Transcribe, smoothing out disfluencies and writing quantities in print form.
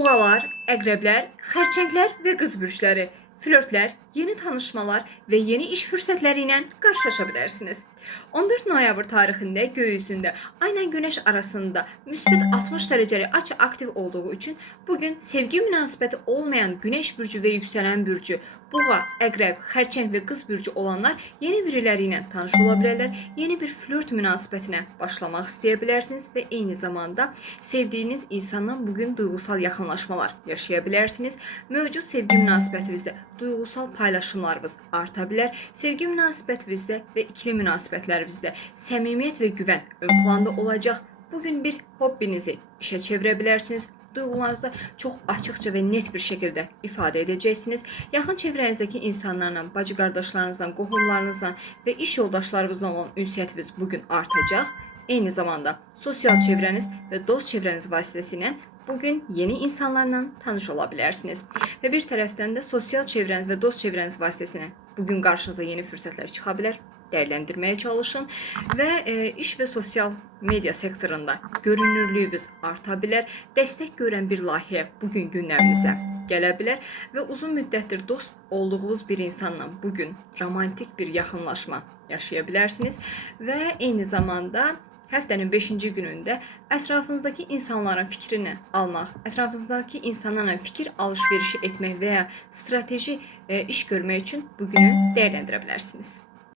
Buğalar, əqrəblər, xərçənglər və qız bürcləri, flörtlər, yeni tanışmalar və yeni iş fürsətləri ilə qarşılaşa bilərsiniz. 14 noyabr tarixində göy üzündə ayla günəş arasında müsbət 60 dərəcəli açı aktiv olduğu üçün bugün sevgi münasibəti olmayan günəş bürcü və yüksələn bürcü, buğa, əqrəb, xərçəng və qız bürcü olanlar yeni biriləri ilə tanış ola bilərlər, yeni bir flört münasibətinə başlamaq istəyə bilərsiniz və eyni zamanda sevdiyiniz insandan bugün duyğusal yaxınlaşmalar yaşaya bilərsiniz. Mövcud sevgi münasibətinizdə duyğusal paylaşımlarınız arta bilər. Sevgi münasibətinizdə və ikili münasibətlərinizdə səmimiyyət və güvən ön planda olacaq. Bugün bir hobbinizi işə çevirə bilərsiniz. Duyğularınızı çox açıqca və net bir şəkildə ifadə edəcəksiniz. Yaxın çevrənizdəki insanlarla, bacı qardaşlarınızla, qohumlarınızla və iş yoldaşlarınızla olan ünsiyyətiniz bugün artacaq. Eyni zamanda sosial çevrəniz və dost çevrəniz vasitəsilə bugün yeni insanlarla tanış ola bilərsiniz. Və bir tərəfdən də sosial çevrəniz və dost çevrəniz vasitəsilə bugün qarşınıza yeni fürsətlər çıxa bilər. Dəyərləndirməyə çalışın və iş və sosial media sektorunda görünürlüyünüz arta bilər. Dəstək görən bir layihə bugün gündəminizə gələ bilər və uzun müddətdir dost olduğunuz bir insanla bugün romantik bir yaxınlaşma yaşaya bilərsiniz və eyni zamanda həftənin 5-ci günündə ətrafınızdakı insanların fikrini almaq, ətrafınızdakı insanlarla fikir alış-verişi etmək və ya strateji iş görmək üçün bugünü dəyərləndirə bilərsiniz.